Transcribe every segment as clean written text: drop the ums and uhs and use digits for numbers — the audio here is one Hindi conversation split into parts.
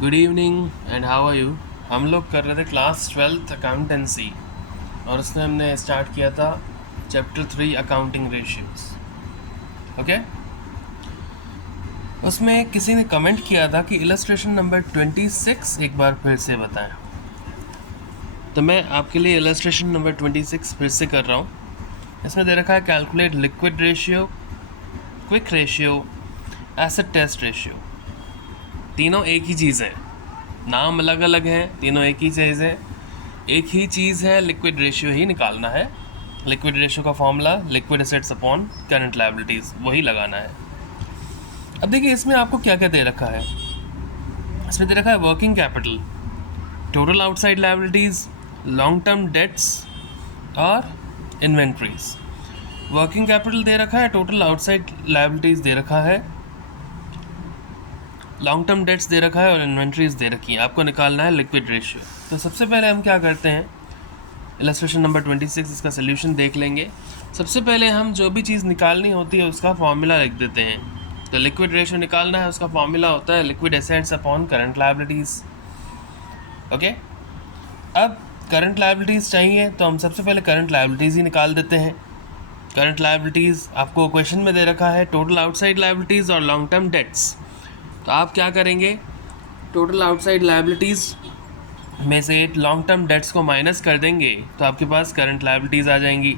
Good evening and how are you. हम लोग कर रहे थे क्लास 12th अकाउंटेंसी और उसमें हमने स्टार्ट किया था चैप्टर 3 अकाउंटिंग रेशियोज। ओके, उसमें किसी ने कमेंट किया था कि इलस्ट्रेशन नंबर 26 एक बार फिर से बताएं। तो मैं आपके लिए इलस्ट्रेशन नंबर 26 फिर से कर रहा हूँ। इसमें दे रखा है calculate liquid ratio, quick ratio, asset test ratio. तीनों एक ही चीज़ है, नाम अलग अलग है, तीनों एक ही चीज़ है, एक ही चीज़ है, लिक्विड रेशियो ही निकालना है। लिक्विड रेशियो का formula liquid assets upon current liabilities वही लगाना है। अब देखिए इसमें आपको क्या क्या दे रखा है। इसमें दे रखा है working capital, total outside liabilities, long term debts और इन्वेंट्रीज। वर्किंग कैपिटल दे रखा है, टोटल आउटसाइड लायबिलिटीज़ दे रखा है, लॉन्ग टर्म डेट्स दे रखा है और इन्वेंट्रीज दे रखी है। आपको निकालना है लिक्विड रेशियो। तो सबसे पहले हम क्या करते हैं, इलस्ट्रेशन नंबर 26 इसका सोल्यूशन देख लेंगे। सबसे पहले हम जो भी चीज़ निकालनी होती है उसका फॉर्मूला लिख देते हैं। तो लिक्विड रेशियो निकालना है, उसका फॉर्मूला होता है liquid assets upon current liabilities. Okay, अब करंट लायबिलिटीज़ चाहिए तो हम सबसे पहले करंट लायबिलिटीज़ ही निकाल देते हैं। करंट लायबिलिटीज़ आपको क्वेश्चन में दे रखा है टोटल आउटसाइड लायबिलिटीज़ और लॉन्ग टर्म डेट्स। तो आप क्या करेंगे, टोटल आउटसाइड लायबिलिटीज़ में से लॉन्ग टर्म डेट्स को माइनस कर देंगे तो आपके पास करंट लायबिलिटीज़ आ जाएंगी।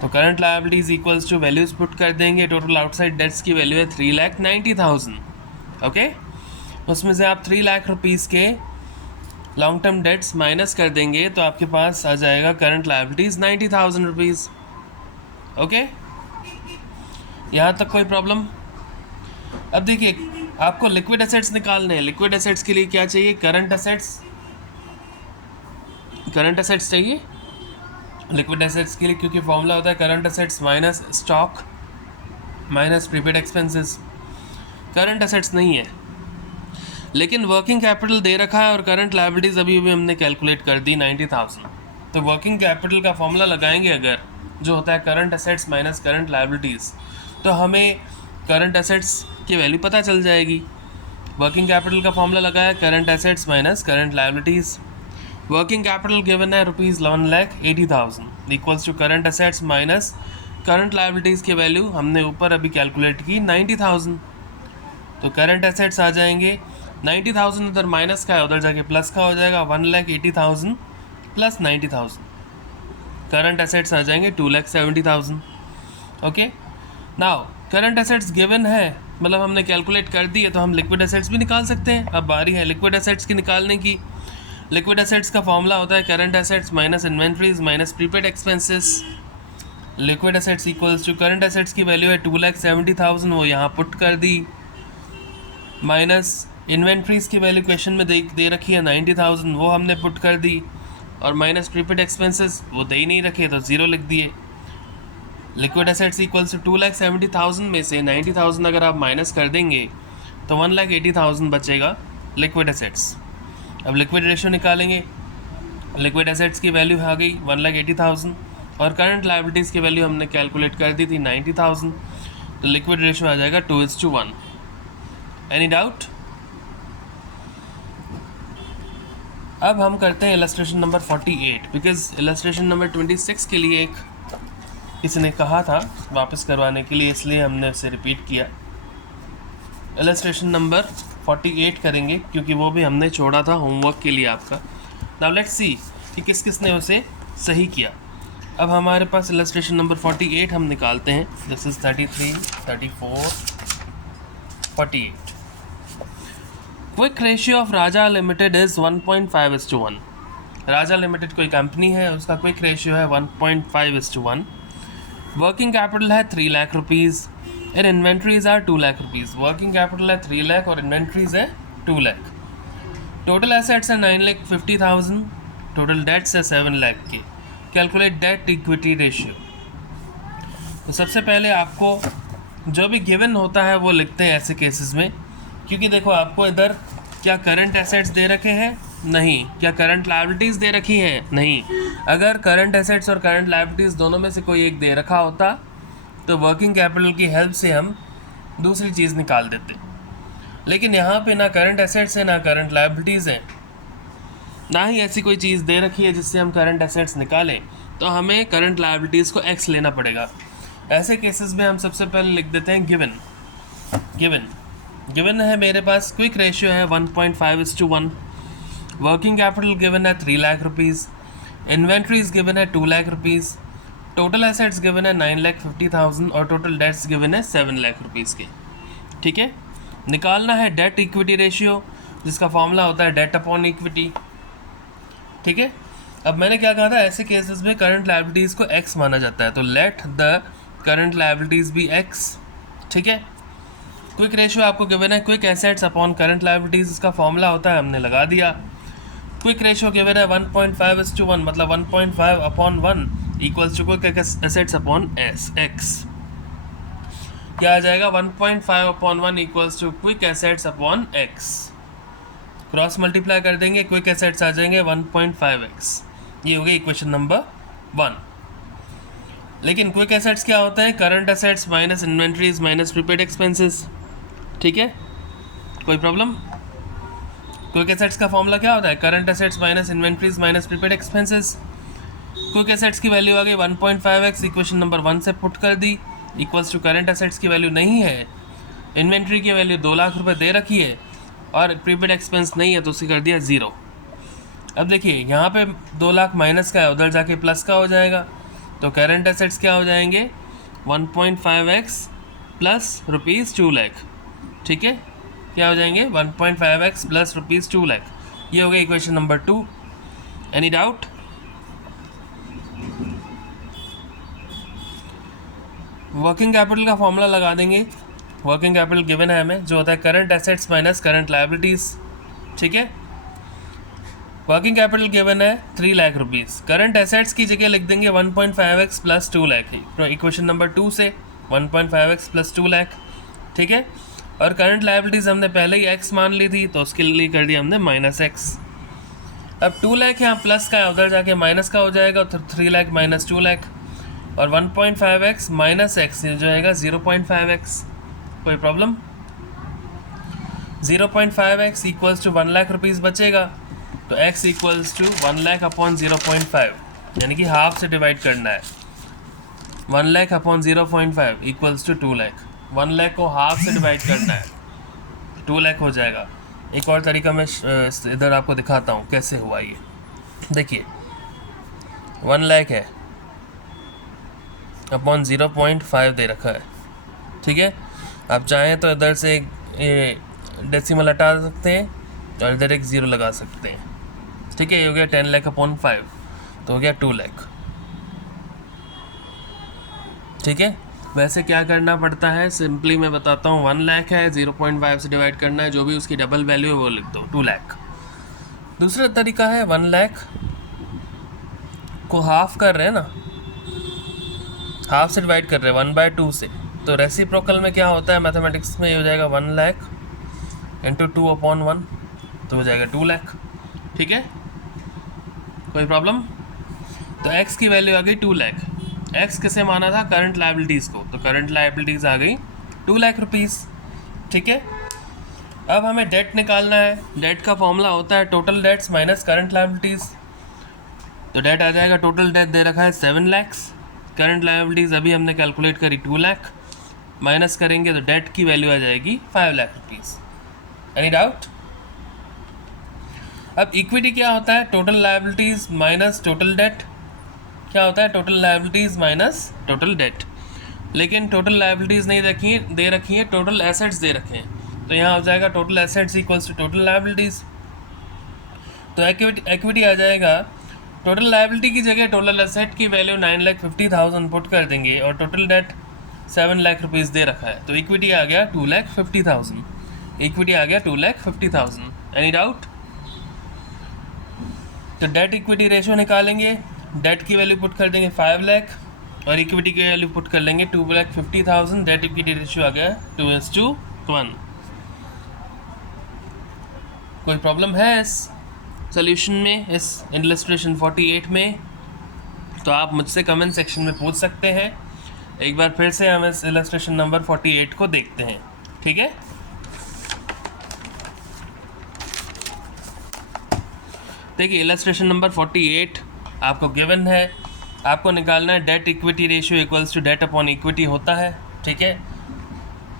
तो current liabilities equals two values put कर देंगे। टोटल आउटसाइड डेट्स की वैल्यू है 3,90,000। ओके, उसमें से आप 3 लाख रुपीज़ के लॉन्ग टर्म डेट्स माइनस कर देंगे तो आपके पास आ जाएगा करंट लायबिलिटीज़ 90,000 रुपीज़। ओके, यहाँ तक कोई प्रॉब्लम? अब देखिए आपको लिक्विड एसेट्स निकालने हैं। लिक्विड एसेट्स के लिए क्या चाहिए, करंट एसेट्स। करंट एसेट्स चाहिए लिक्विड एसेट्स के लिए, क्योंकि फॉर्मूला होता है current assets minus stock minus prepaid expenses. Current assets नहीं है, लेकिन वर्किंग कैपिटल दे रखा है और करंट लायबिलिटीज़ अभी भी हमने कैलकुलेट कर दी 90,000। तो वर्किंग कैपिटल का फॉर्मूला लगाएंगे अगर, जो होता है current assets minus current liabilities, तो हमें करंट एसेट्स की वैल्यू पता चल जाएगी। वर्किंग कैपिटल का फॉर्मूला लगाया current assets minus current liabilities. Working capital given है ₹11,80,000 equals to current assets minus current liabilities की वैल्यू हमने ऊपर अभी कैलकुलेट की 90,000। तो करंट एसेट्स आ जाएंगे 90,000, उधर माइनस का है उधर जाके प्लस का हो जाएगा, 1,80,000 प्लस 90,000। करंट एसेट्स आ जाएंगे 2,70,000। Okay, now current assets given है, मतलब हमने कैलकुलेट कर दी है, तो हम लिक्विड एसेट्स भी निकाल सकते हैं। अब बारी है लिक्विड एसेट्स की निकालने की। लिक्विड एसेट्स का फॉर्मूला होता है current assets minus inventories minus prepaid expenses. Liquid assets equals to current assets की वैल्यू है 2,70,000, वो यहाँ पुट कर दी, माइनस इन्वेंट्रीज की वैल्यू क्वेश्चन में दे रखी है 90,000, वो हमने पुट कर दी, और माइनस प्रीपेड एक्सपेंसेस वो दे ही नहीं रखे तो 0 लिख दिए। लिक्विड एसेट्स इक्वल्स टू 2,70,000 में से 90,000 अगर आप माइनस कर देंगे तो 1,80,000 बचेगा लिक्विड एसेट्स। अब लिक्विड रेशियो निकालेंगे। लिक्विड एसेट्स की वैल्यू आ गई 1,80,000 और करंट लायबिलिटीज़ की वैल्यू हमने कैलकुलेट कर दी थी 90,000। तो लिक्विड रेशियो आ जाएगा 2:1। Any doubt? अब हम करते हैं illustration number 48, because illustration number 26 के लिए एक किसी ने कहा था वापस करवाने के लिए, इसलिए हमने उसे रिपीट किया। इलस्ट्रेशन नंबर 48 करेंगे क्योंकि वो भी हमने छोड़ा था होमवर्क के लिए आपका। नाउ लेट्स सी कि किस किस ने उसे सही किया। अब हमारे पास इलस्ट्रेशन नंबर 48 हम निकालते हैं। This is 33, 34, 48। Quick ratio of Raja limited is 1.5:1। Raja limited कोई कंपनी है, उसका क्विक रेशियो है 1.5:1। वर्किंग कैपिटल है 3 lakh rupees and inventories are 2 lakh rupees. Working capital है 3 लाख और इन्वेंट्रीज है 2 लाख। टोटल एसेट्स है 9,50,000, टोटल डेट्स है 7 लाख के। Calculate date equity ratio. तो सबसे पहले आपको जो भी गिवन होता है वो लिखते हैं ऐसे केसेस में, क्योंकि देखो आपको इधर क्या करंट एसेट्स दे रखे हैं, नहीं। क्या करंट लायबिलिटीज़ दे रखी हैं, नहीं। अगर करंट एसेट्स और करंट लायबिलिटीज़ दोनों में से कोई एक दे रखा होता तो वर्किंग कैपिटल की हेल्प से हम दूसरी चीज़ निकाल देते। लेकिन यहाँ पे ना करंट एसेट्स है ना करंट लायबिलिटीज़ हैं, ना ही ऐसी कोई चीज़ दे रखी है जिससे हम करंट एसेट्स निकालें, तो हमें करंट लायबिलिटीज़ को एक्स लेना पड़ेगा। ऐसे केसेस में हम सबसे पहले लिख देते हैं गिवन। गिवन है मेरे पास क्विक रेशियो है 1.5:1, वर्किंग कैपिटल गिवन है 3 लाख रुपीज़, इन्वेंट्रीज गिवन है 2 lakh rupees, total assets given है 9,50,000 और टोटल डेट्स गिवन है 7 लाख रुपीज़ के। ठीक है, निकालना है डेट इक्विटी रेशियो, जिसका फॉर्मूला होता है डेट अपॉन इक्विटी। ठीक है, अब मैंने क्या कहा था, ऐसे केसेस में करंट लायबिलिटीज़ को एक्स माना जाता है, तो let the current liabilities be x. ठीक है, क्विक रेशियो आपको गिवन है quick assets upon current liabilities, इसका फॉर्मूला होता है, हमने लगा दिया। क्विक रेशियो गिवन है 1.5:1, मतलब 1.5/1 equals to quick assets upon x. क्या आ जाएगा, 1.5/1 equals to quick assets upon x. Cross multiply कर देंगे, क्विक एसेट्स आ जाएंगे 1.5x। ये हो गई इक्वेशन नंबर 1। लेकिन क्विक एसेट्स क्या होता है, current assets minus inventories minus prepaid expenses. ठीक है, कोई प्रॉब्लम? क्विक एसेट्स का फॉर्मूला क्या होता है, current assets minus inventories minus prepaid expenses. Quick assets की वैल्यू आ गई 1.5x, इक्वेशन नंबर 1 से पुट कर दी, इक्वल्स टू करंट एसेट्स की वैल्यू नहीं है, इन्वेंट्री की वैल्यू 2 लाख रुपए दे रखी है और प्रीपेड एक्सपेंस नहीं है, तो उसे कर दिया 0। अब देखिए यहाँ पे 2 लाख माइनस का है, उधर जाके प्लस का हो जाएगा, तो करंट एसेट्स क्या हो जाएंगे 1.5x प्लस ₹2 लाख। ठीक है, क्या हो जाएंगे 1.5x प्लस ₹2 लाख। ये हो गया equation number 2। Any doubt? Working capital का फॉर्मूला लगा देंगे। वर्किंग कैपिटल गिवन है हमें, जो होता है current assets minus current liabilities. ठीक है, वर्किंग कैपिटल गिवन है 3 लाख रुपीज़, करंट एसेट्स की जगह लिख देंगे 1.5x plus 2 lakh, equation number 2 से 1.5x प्लस 2 लाख। ठीक है, और करंट लायबिलिटीज़ हमने पहले ही x मान ली थी, तो उसके लिए कर दिया हमने -x। अब 2 लाख यहाँ प्लस का है, उधर जाके माइनस का हो जाएगा, तो 3 लाख माइनस 2 लाख, और 1.5x माइनस x जो जाएगा 0.5x। कोई problem? 0.5x equals to 1 lakh rupees बचेगा, तो x equals to 1 lakh upon 0.5, यानी कि हाफ से डिवाइड करना है। 1 lakh upon 0.5 equals to 2 lakh. 1 lakh को हाफ से डिवाइड करना है, 2 लाख हो जाएगा। एक और तरीका मैं इधर आपको दिखाता हूँ कैसे हुआ ये। देखिए 1 लाख है अपॉन 0.5 दे रखा है। ठीक है, आप चाहें तो इधर से डेसिमल हटा सकते हैं और इधर एक 0 लगा सकते हैं। ठीक है, ये हो गया 10 लाख अपॉन 5, तो हो गया 2 लाख। ठीक है, वैसे क्या करना पड़ता है, सिंपली मैं बताता हूँ। 1 लाख है, 0.5 से डिवाइड करना है, जो भी उसकी डबल वैल्यू है वो लिख दो, 2 लाख। दूसरा तरीका है 1 लाख को हाफ कर रहे हैं ना, हाफ से डिवाइड कर रहे हैं 1/2 से, तो रेसिप्रोकल में क्या होता है मैथमेटिक्स में, ये हो जाएगा 1 लाख इंटू 2/1, तो हो जाएगा 2 लाख। ठीक है, कोई प्रॉब्लम? तो x की वैल्यू आ गई 2 लाख। x किसे माना था, करंट लायबिलिटीज़ को, तो करंट लायबिलिटीज़ आ गई 2 लाख रुपीज़। ठीक है, अब हमें डेट निकालना है। डेट का फॉर्मूला होता है total debts minus current liabilities. तो डेट आ जाएगा, टोटल डेट दे रखा है 7 लाख, करंट लायबिलिटीज़ अभी हमने कैलकुलेट करी 2 लाख, माइनस करेंगे तो डेट की वैल्यू आ जाएगी 5 लाख रुपीज़। Any doubt? अब इक्विटी क्या होता है, total liabilities minus total date. क्या होता है, total liabilities minus total date. लेकिन टोटल लायबिलिटीज़ नहीं दे रखी है, टोटल एसेट्स दे रखे हैं, तो यहाँ हो जाएगा total assets equals to total liabilities. तो इक्विटी आ जाएगा, टोटल लायबिलिटी की जगह टोटल एसेट की वैल्यू 9,50,000 पुट कर देंगे और टोटल डेट 7 लाख रुपीज़ दे रखा है, तो इक्विटी आ गया 2,50,000। इक्विटी आ गया 2,50,000। Any doubt? तो डेट इक्विटी रेशो निकालेंगे, डेट की वैल्यू पुट कर देंगे 5 लाख और इक्विटी की वैल्यू पुट कर लेंगे 2,50,000। डेट इक्विटी रेशो आ गया 2:1। कोई प्रॉब्लम है इस सोल्यूशन में, इस इलस्ट्रेशन 48 में? तो आप मुझसे कमेंट सेक्शन में पूछ सकते हैं। एक बार फिर से हम इस इलस्ट्रेशन नंबर 48 को देखते हैं। ठीक है, देखिए इलस्ट्रेशन नंबर 48 आपको गिवन है, आपको निकालना है debt equity ratio equals to debt upon equity होता है, ठीक है।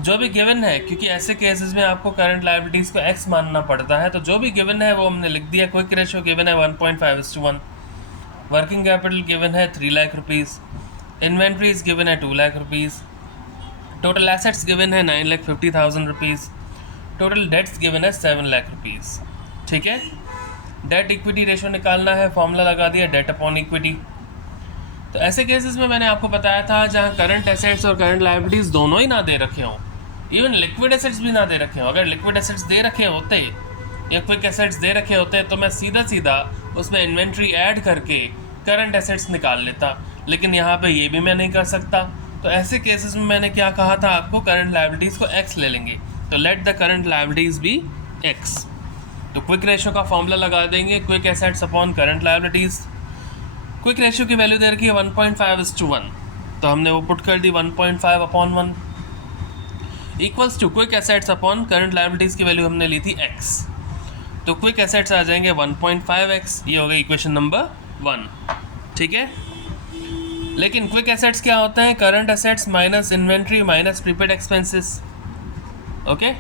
जो भी गिवन है, क्योंकि ऐसे केसेस में आपको करंट लायबिलिटीज़ को एक्स मानना पड़ता है, तो जो भी गिवन है वो हमने लिख दिया। क्विक रेशियो गिवन है 1.5:1, वर्किंग कैपिटल गिवन है 3 लाख रुपीज़, इन्वेंट्रीज गिवन है 2 lakh rupees, total assets given है 9,50,000 रुपीज़, टोटल डेट्स गिवन है 7 लाख रुपीज़, ठीक है। डेट इक्विटी रेशियो निकालना है, फॉर्मूला लगा दिया डेट अपॉन इक्विटी। तो ऐसे केसेस में मैंने आपको बताया था जहाँ करंट एसेट्स और करंट लायबिलिटीज़ दोनों ही ना दे रखे हों, इवन लिक्विड एसेट्स भी ना दे रखे हों। अगर लिक्विड एसेट्स दे रखे होते या क्विक एसेट्स दे रखे होते तो मैं सीधा उसमें इन्वेंट्री ऐड करके करंट एसेट्स निकाल लेता, लेकिन यहाँ पे ये भी मैं नहीं कर सकता। तो ऐसे केसेस में मैंने क्या कहा था आपको, करंट लायबिलिटीज़ को एक्स ले लेंगे, तो let the current liabilities be x. तो क्विक रेशियो का फॉर्मूला लगा देंगे, quick assets upon current liabilities. Quick ratio की वैल्यू दे रखी है 1.5:1, तो हमने वो पुट कर दी 1.5/1 equals to quick assets upon current liabilities की वैल्यू हमने ली थी x, तो क्विक एसेट्स आ जाएंगे 1.5x, ये हो गई इक्वेशन नंबर 1, ठीक है। लेकिन क्विक एसेट्स क्या होते हैं, current assets minus inventory minus prepaid expenses, okay.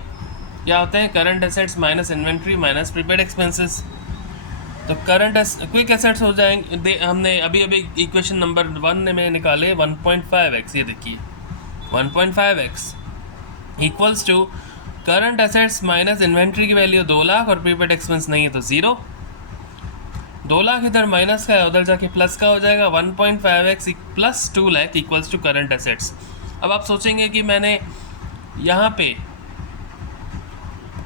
क्या होते हैं, current assets minus inventory minus prepaid expenses. तो करंट क्विक एसेट्स हो जाएंगे, हमने अभी इक्वेशन नंबर 1 में निकाले 1.5x, ये देखिए 1.5x equals to current assets minus inventory की वैल्यू 2 लाख और प्रीपेड एक्सपेंस नहीं है तो 0। 2 लाख इधर माइनस का है, उधर जाके प्लस का हो जाएगा। 1.5x plus 2 lakh equals to current assets. अब आप सोचेंगे कि मैंने यहाँ पे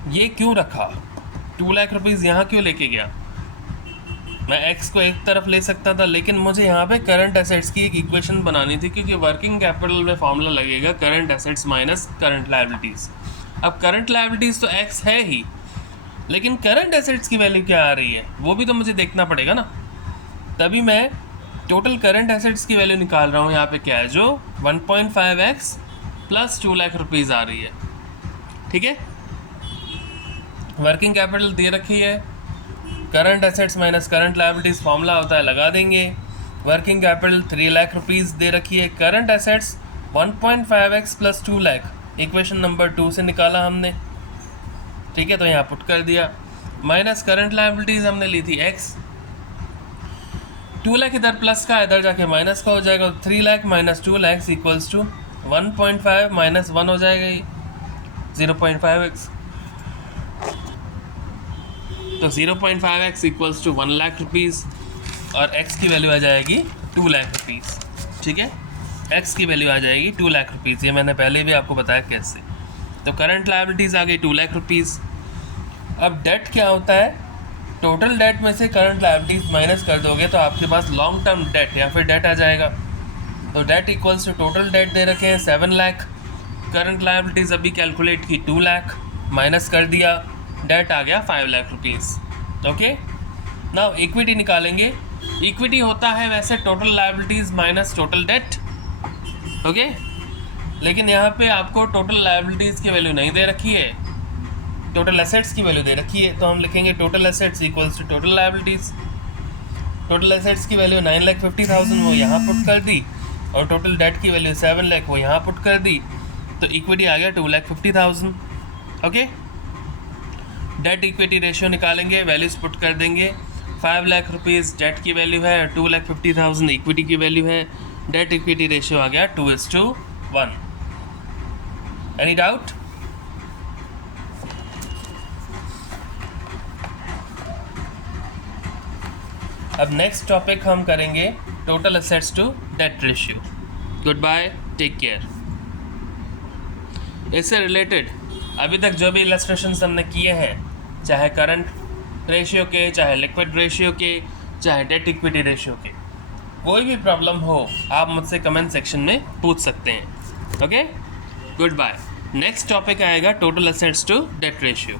ये क्यों रखा, 2 लाख रुपीज़ यहाँ क्यों लेके गया। मैं x को एक तरफ ले सकता था, लेकिन मुझे यहाँ पे करंट एसेट्स की एक इक्वेशन बनानी थी, क्योंकि वर्किंग कैपिटल में फॉर्मूला लगेगा current assets minus current liabilities. अब करंट लायबिलिटीज़ तो x है ही, लेकिन करंट एसेट्स की वैल्यू क्या आ रही है वो भी तो मुझे देखना पड़ेगा ना। तभी मैं टोटल करंट एसेट्स की वैल्यू निकाल रहा हूँ। यहाँ पे क्या है, जो 1.5x प्लस 2 लाख रुपीज़ आ रही है, ठीक है। वर्किंग कैपिटल दे रखी है, current assets minus current liabilities formula होता है, लगा देंगे। वर्किंग कैपिटल 3 लाख रुपीज़ दे रखी है, current assets 1.5x plus 2 lakh equation number 2 से निकाला हमने, ठीक है। तो यहाँ पुट कर दिया, माइनस करंट लायबिलिटीज़ हमने ली थी x, 2 लाख इधर प्लस का, इधर जाके माइनस का हो जाएगा। 3 lakh minus 2 lakh equals to 1.5 minus 1 हो जाएगा, ये 0.5x। तो 0.5x equals to 1 lakh rupees और x की वैल्यू आ जाएगी 2 लाख रुपीज़, ठीक है। x की वैल्यू आ जाएगी 2 लाख रुपीज़, ये मैंने पहले भी आपको बताया कैसे। तो करंट लायबिलिटीज़ आ गई 2 लाख रुपीज़। अब डेट क्या होता है, टोटल डेट में से करंट लायबिलिटीज़ माइनस कर दोगे तो आपके पास लॉन्ग टर्म डेट या फिर डेट आ जाएगा। तो debt equals to total debt दे रखे हैं 7 लाख, करंट लायबिलिटीज़ अभी कैलकुलेट की 2 लाख, माइनस कर दिया, डेट आ गया 5 lakh rupees, okay. Now equity निकालेंगे। इक्विटी होता है वैसे total liabilities minus total date, okay. लेकिन यहाँ पे आपको टोटल लायबिलिटीज़ की वैल्यू नहीं दे रखी है, टोटल एसेट्स की वैल्यू दे रखी है। तो हम लिखेंगे total assets equals to total liabilities. Total assets की वैल्यू 9,50,000 वो यहाँ पुट कर दी, और टोटल डेट की वैल्यू 7 लाख वो यहाँ पुट कर दी, तो इक्विटी आ गया 2,50,000, ओके। डेट इक्विटी रेशियो निकालेंगे, वैल्यूज पुट कर देंगे। 5 लाख रुपीज़ डेट की वैल्यू है, 2,50,000 इक्विटी की वैल्यू है। डेट इक्विटी रेशियो आ गया 2:1। Any doubt? अब नेक्स्ट टॉपिक हम करेंगे total assets to debt ratio. Good bye, take care. इससे रिलेटेड अभी तक जो भी इलस्ट्रेशंस हमने किए हैं, चाहे करंट रेशियो के, चाहे लिक्विड रेशियो के, चाहे डेट इक्विटी रेशियो के, कोई भी प्रॉब्लम हो आप मुझसे कमेंट सेक्शन में पूछ सकते हैं, okay. Good bye. Next topic आएगा total assets to debt ratio.